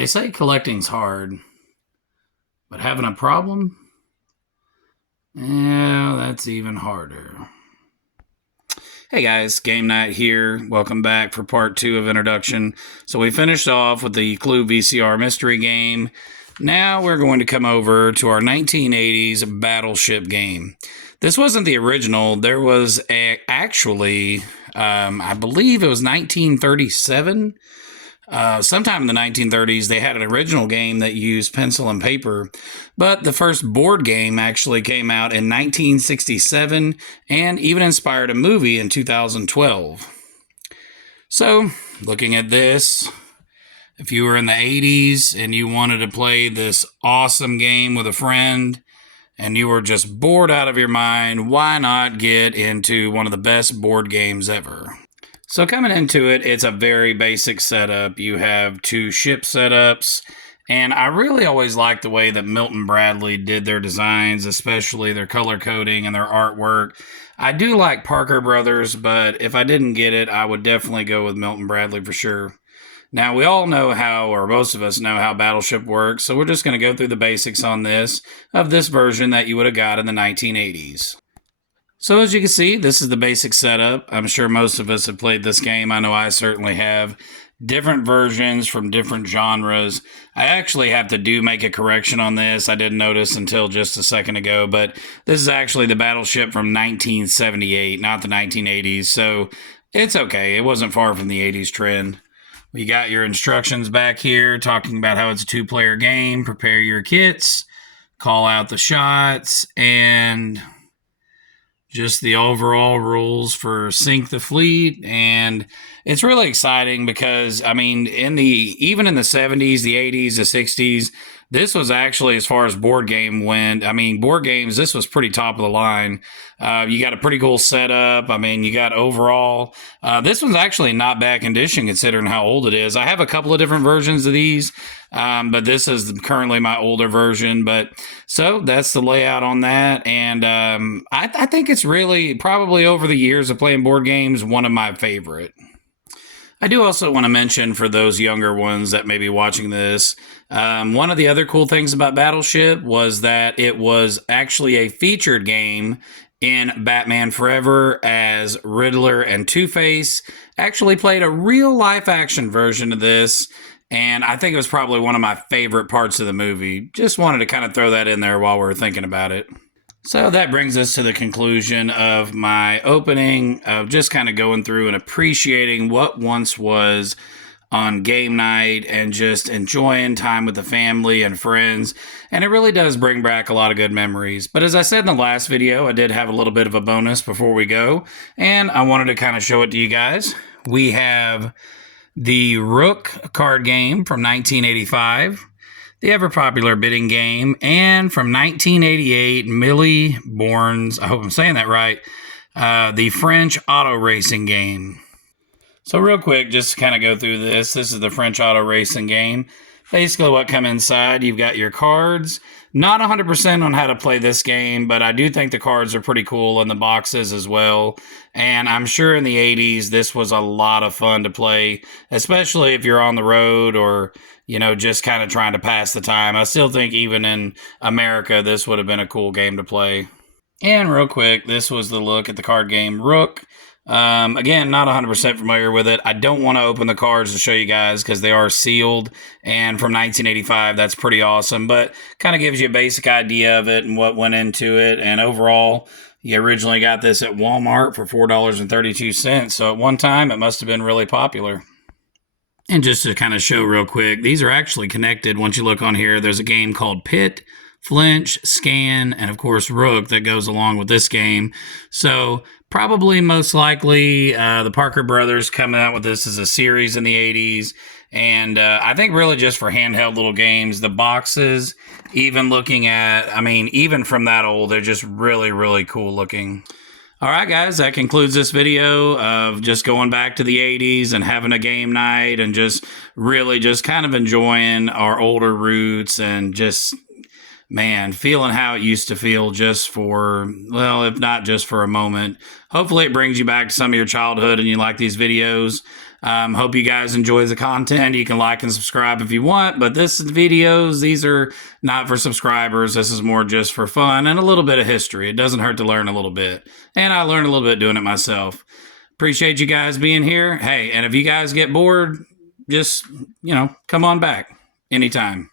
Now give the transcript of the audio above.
They say collecting's hard, but having a problem? Yeah, that's even harder. Hey guys, Game Night here. Welcome back for part 2 of Introduction. So we finished off with the Clue VCR mystery game. Now we're going to come over to our 1980s Battleship game. This wasn't the original. There was actually, I believe it was 1937. Sometime in the 1930s, they had an original game that used pencil and paper, but the first board game actually came out in 1967 and even inspired a movie in 2012. So, looking at this, if you were in the 80s and you wanted to play this awesome game with a friend and you were just bored out of your mind, why not get into one of the best board games ever? So coming into it, it's a very basic setup. You have 2 ship setups, and I really always liked the way that Milton Bradley did their designs, especially their color coding and their artwork. I do like Parker Brothers, but if I didn't get it, I would definitely go with Milton Bradley for sure. Now, we all know how, or most of us know how Battleship works, so we're just going to go through the basics on this, of this version that you would have got in the 1980s. So as you can see, this is the basic setup. I'm sure most of us have played this game. I know I certainly have. Different versions from different genres. I actually have to make a correction on this. I didn't notice until just a second ago, but this is actually the Battleship from 1978, not the 1980s. So it's okay. It wasn't far from the 80s trend. We got your instructions back here talking about how it's a 2-player game. Prepare your kits, call out the shots, and just the overall rules for Sink the Fleet. And it's really exciting because, I mean, even in the 70s, the 80s, the 60s, this was actually, as far as board game went, I mean, board games, this was pretty top of the line. You got a pretty cool setup. I mean, you got overall, this one's actually not bad condition considering how old it is. I have a couple of different versions of these, but this is currently my older version. But so that's the layout on that. And I think it's really, probably over the years of playing board games, one of my favorite. I do also want to mention for those younger ones that may be watching this, one of the other cool things about Battleship was that it was actually a featured game in Batman Forever, as Riddler and Two-Face actually played a real-life action version of this, and I think it was probably one of my favorite parts of the movie. Just wanted to kind of throw that in there while we were thinking about it. So that brings us to the conclusion of my opening of just kind of going through and appreciating what once was on game night and just enjoying time with the family and friends. And it really does bring back a lot of good memories. But as I said in the last video, I did have a little bit of a bonus before we go, and I wanted to kind of show it to you guys. We have the Rook card game from 1985. The ever-popular bidding game, and from 1988, Millie Born's, I hope I'm saying that right, the French auto racing game. So real quick, just to kind of go through this is the French auto racing game. Basically what come inside, you've got your cards. Not 100% on how to play this game, but I do think the cards are pretty cool and the boxes as well. And I'm sure in the 80s, this was a lot of fun to play, especially if you're on the road or, you know, just kind of trying to pass the time. I still think even in America, this would have been a cool game to play. And real quick, this was the look at the card game Rook. Again, not 100% familiar with it. I don't want to open the cards to show you guys because they are sealed. And from 1985, that's pretty awesome. But kind of gives you a basic idea of it and what went into it. And overall, you originally got this at Walmart for $4.32. So at one time, it must have been really popular. And just to kind of show real quick, these are actually connected. Once you look on here, there's a game called Pit, Flinch, Scan, and of course Rook that goes along with this game. So probably most likely the Parker Brothers coming out with this as a series in the 80s. And I think really just for handheld little games, the boxes, even looking at, I mean, even from that old, they're just really, really cool looking. All right, guys, that concludes this video of just going back to the 80s and having a game night and just really just kind of enjoying our older roots and just, man, feeling how it used to feel just for, well, if not just for a moment. Hopefully it brings you back to some of your childhood and you like these videos. Hope you guys enjoy the content. You can like and subscribe if you want, but these are not for subscribers. This is more just for fun and a little bit of history. It doesn't hurt to learn a little bit. And I learned a little bit doing it myself. Appreciate you guys being here. Hey, and if you guys get bored, just, come on back anytime.